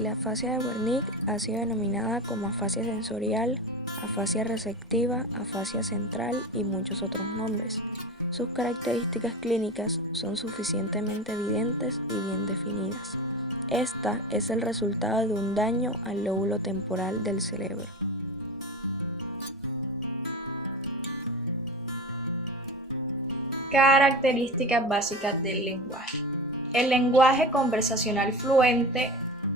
La afasia de Wernicke ha sido denominada como afasia sensorial, afasia receptiva, afasia central y muchos otros nombres. Sus características clínicas son suficientemente evidentes y bien definidas. Esta es el resultado de un daño al lóbulo temporal del cerebro. Características básicas del lenguaje. El lenguaje conversacional fluente,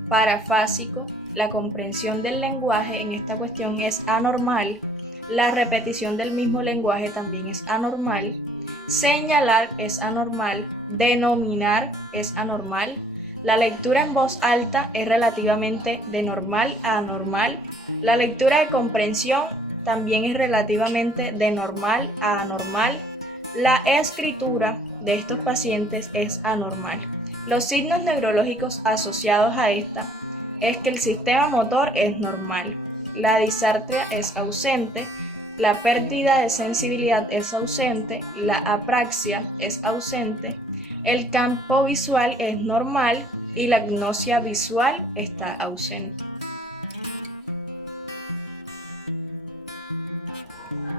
parafásico, la comprensión del lenguaje en esta cuestión es anormal, la repetición del mismo lenguaje también es anormal, señalar es anormal, denominar es anormal, la lectura en voz alta es relativamente de normal a anormal, la lectura de comprensión también es relativamente de normal a anormal, la escritura de estos pacientes es anormal. Los signos neurológicos asociados a esta es que el sistema motor es normal, la disartria es ausente, la pérdida de sensibilidad es ausente, la apraxia es ausente, el campo visual es normal y la agnosia visual está ausente.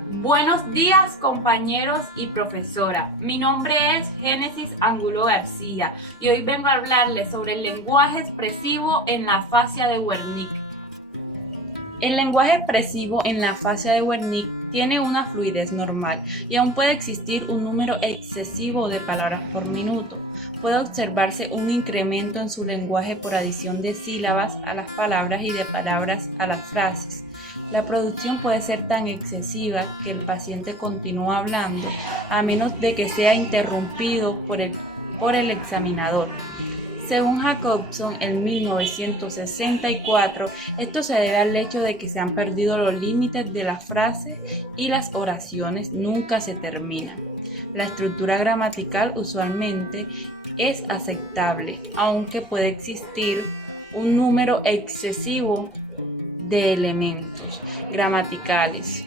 Buenos días, compañeros y profesora. Mi nombre es Génesis Angulo García y hoy vengo a hablarles sobre el lenguaje expresivo en la afasia de Wernicke. El lenguaje expresivo en la afasia de Wernicke tiene una fluidez normal y aún puede existir un número excesivo de palabras por minuto. Puede observarse un incremento en su lenguaje por adición de sílabas a las palabras y de palabras a las frases. La producción puede ser tan excesiva que el paciente continúa hablando a menos de que sea interrumpido por el examinador. Según Jacobson, en 1964, esto se debe al hecho de que se han perdido los límites de la frase y las oraciones nunca se terminan. La estructura gramatical usualmente es aceptable, aunque puede existir un número excesivo de elementos gramaticales.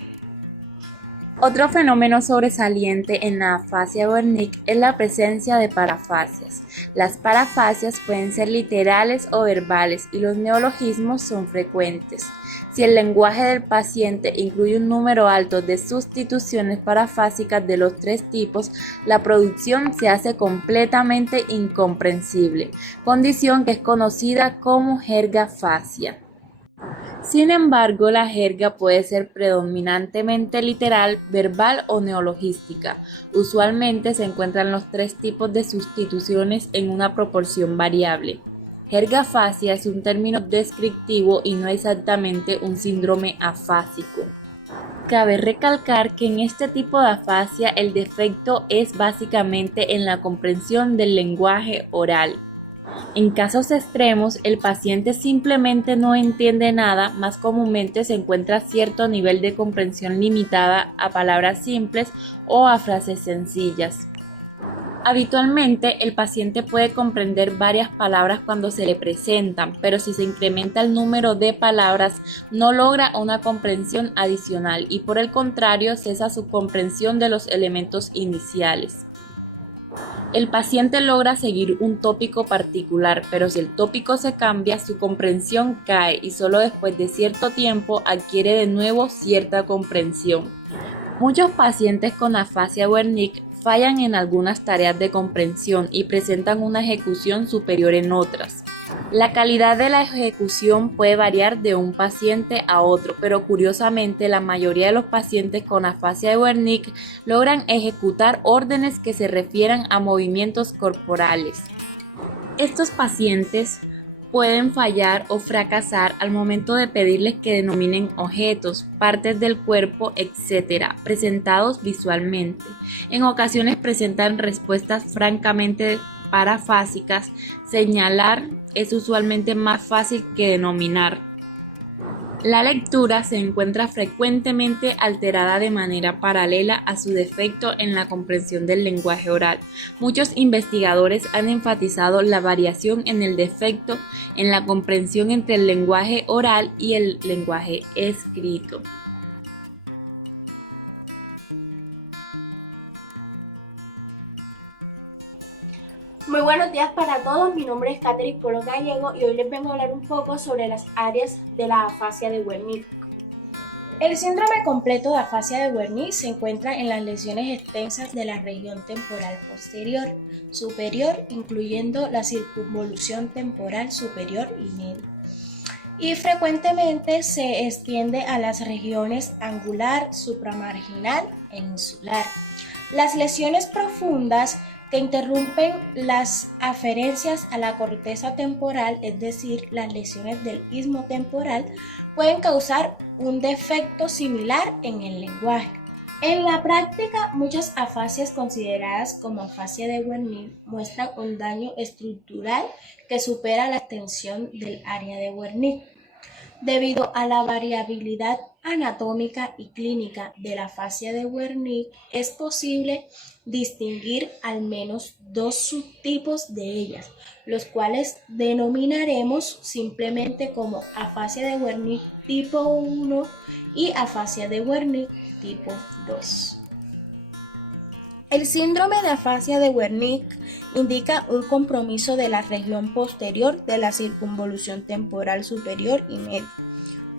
Otro fenómeno sobresaliente en la afasia de Wernicke es la presencia de parafasias. Las parafasias pueden ser literales o verbales y los neologismos son frecuentes. Si el lenguaje del paciente incluye un número alto de sustituciones parafásicas de los tres tipos, la producción se hace completamente incomprensible, condición que es conocida como jergafasia. Sin embargo, la jerga puede ser predominantemente literal, verbal o neologística. Usualmente se encuentran los tres tipos de sustituciones en una proporción variable. Jergafasia es un término descriptivo y no exactamente un síndrome afásico. Cabe recalcar que en este tipo de afasia el defecto es básicamente en la comprensión del lenguaje oral. En casos extremos, el paciente simplemente no entiende nada, más comúnmente se encuentra cierto nivel de comprensión limitada a palabras simples o a frases sencillas. Habitualmente, el paciente puede comprender varias palabras cuando se le presentan, pero si se incrementa el número de palabras, no logra una comprensión adicional y por el contrario, cesa su comprensión de los elementos iniciales. El paciente logra seguir un tópico particular, pero si el tópico se cambia, su comprensión cae y solo después de cierto tiempo adquiere de nuevo cierta comprensión. Muchos pacientes con afasia de Wernicke fallan en algunas tareas de comprensión y presentan una ejecución superior en otras. La calidad de la ejecución puede variar de un paciente a otro, pero curiosamente la mayoría de los pacientes con afasia de Wernicke logran ejecutar órdenes que se refieran a movimientos corporales. Estos pacientes pueden fallar o fracasar al momento de pedirles que denominen objetos, partes del cuerpo, etc., presentados visualmente. En ocasiones presentan respuestas francamente parafásicas. Señalar es usualmente más fácil que denominar. La lectura se encuentra frecuentemente alterada de manera paralela a su defecto en la comprensión del lenguaje oral. Muchos investigadores han enfatizado la variación en el defecto en la comprensión entre el lenguaje oral y el lenguaje escrito. Muy buenos días para todos, mi nombre es Catherine Polo Gallego y hoy les vengo a hablar un poco sobre las áreas de la afasia de Wernicke. El síndrome completo de afasia de Wernicke se encuentra en las lesiones extensas de la región temporal posterior, superior, incluyendo la circunvolución temporal superior y media. Y frecuentemente se extiende a las regiones angular, supramarginal e insular. Las lesiones profundas que interrumpen las aferencias a la corteza temporal, es decir, las lesiones del istmo temporal, pueden causar un defecto similar en el lenguaje. En la práctica, muchas afasias consideradas como afasia de Wernicke muestran un daño estructural que supera la extensión del área de Wernicke. Debido a la variabilidad anatómica y clínica de la afasia de Wernicke, es posible distinguir al menos dos subtipos de ellas, los cuales denominaremos simplemente como afasia de Wernicke tipo 1 y afasia de Wernicke tipo 2. El síndrome de afasia de Wernicke indica un compromiso de la región posterior de la circunvolución temporal superior y media,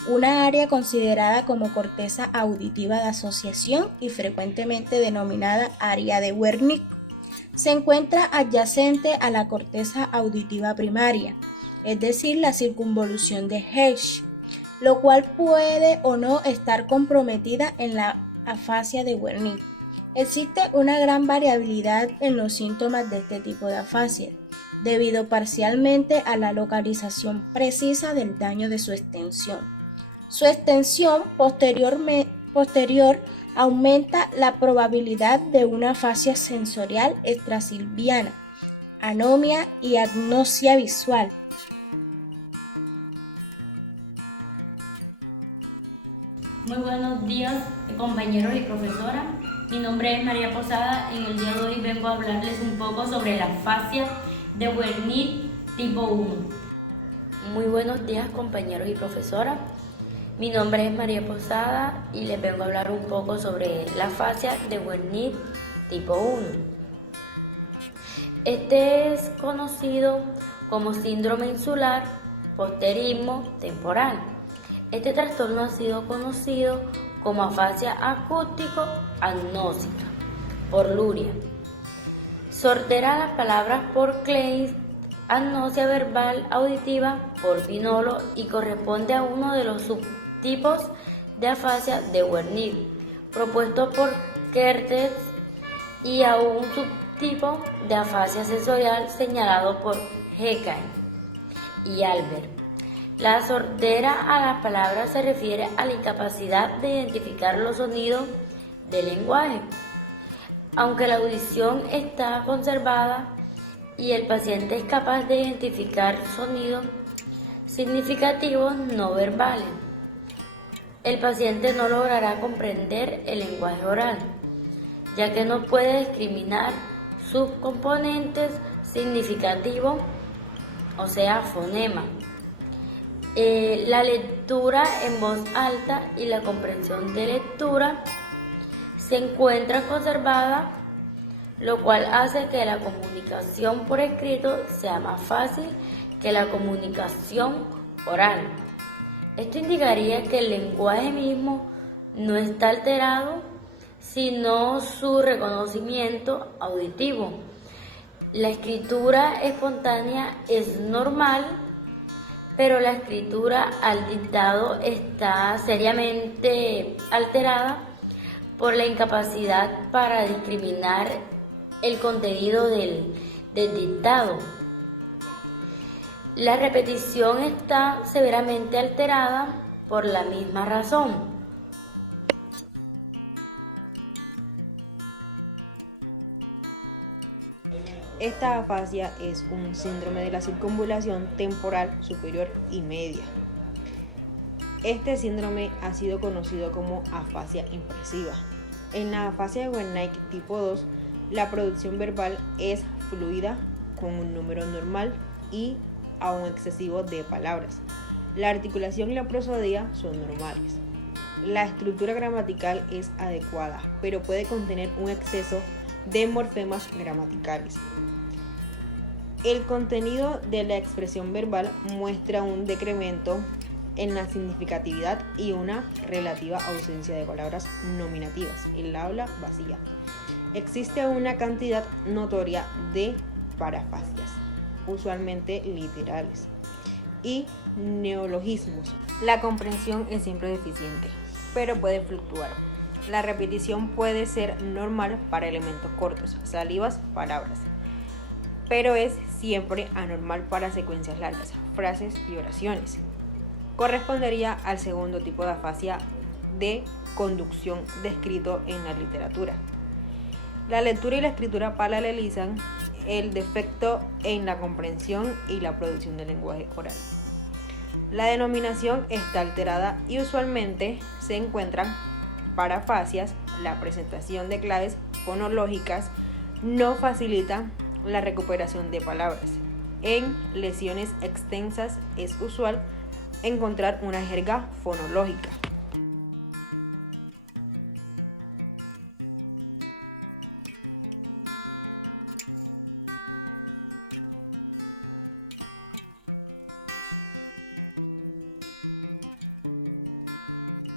una área considerada como corteza auditiva de asociación y frecuentemente denominada área de Wernicke. Se encuentra adyacente a la corteza auditiva primaria, es decir, la circunvolución de Hirsch, lo cual puede o no estar comprometida en la afasia de Wernicke. Existe una gran variabilidad en los síntomas de este tipo de afasia, debido parcialmente a la localización precisa del daño de su extensión. Su extensión posterior aumenta la probabilidad de una afasia sensorial extrasilviana, anomia y agnosia visual. Muy buenos días, compañeros y profesora. Mi nombre es María Posada. En el día de hoy vengo a hablarles un poco sobre la afasia de Wernicke tipo 1. Muy buenos días, compañeros y profesora. Mi nombre es María Posada y les vengo a hablar un poco sobre la afasia de Wernicke tipo 1. Este es conocido como síndrome insular posterismo temporal. Este trastorno ha sido conocido como afasia acústico-agnósica por Luria. Sordera las palabras por Kleist, agnosia verbal auditiva por Pinolo y corresponde a uno de los subtipos de afasia de Wernicke propuesto por Kertész y a un subtipo de afasia sensorial señalado por Heckel y Albert. La sordera a las palabras se refiere a la incapacidad de identificar los sonidos del lenguaje. Aunque la audición está conservada y el paciente es capaz de identificar sonidos significativos no verbales, el paciente no logrará comprender el lenguaje oral, ya que no puede discriminar sus componentes significativos, o sea, fonema. La lectura en voz alta y la comprensión de lectura se encuentra conservada, lo cual hace que la comunicación por escrito sea más fácil que la comunicación oral. Esto indicaría que el lenguaje mismo no está alterado, sino su reconocimiento auditivo. La escritura espontánea es normal, pero la escritura al dictado está seriamente alterada por la incapacidad para discriminar el contenido del dictado. La repetición está severamente alterada por la misma razón. Esta afasia es un síndrome de la circunvalación temporal superior y media. Este síndrome ha sido conocido como afasia impresiva. En la afasia de Wernicke tipo 2, la producción verbal es fluida con un número normal y aún excesivo de palabras. La articulación y la prosodía son normales. La estructura gramatical es adecuada, pero puede contener un exceso de morfemas gramaticales. El contenido de la expresión verbal muestra un decremento en la significatividad y una relativa ausencia de palabras nominativas, el habla vacía. Existe una cantidad notoria de parafasias, usualmente literales, y neologismos. La comprensión es siempre deficiente, pero puede fluctuar. La repetición puede ser normal para elementos cortos, salivas, palabras, pero es siempre anormal para secuencias largas, frases y oraciones. Correspondería al segundo tipo de afasia de conducción descrito en la literatura. La lectura y la escritura paralelizan el defecto en la comprensión y la producción del lenguaje oral. La denominación está alterada y usualmente se encuentran parafasias. La presentación de claves fonológicas no facilita la recuperación de palabras. En lesiones extensas es usual encontrar una jerga fonológica.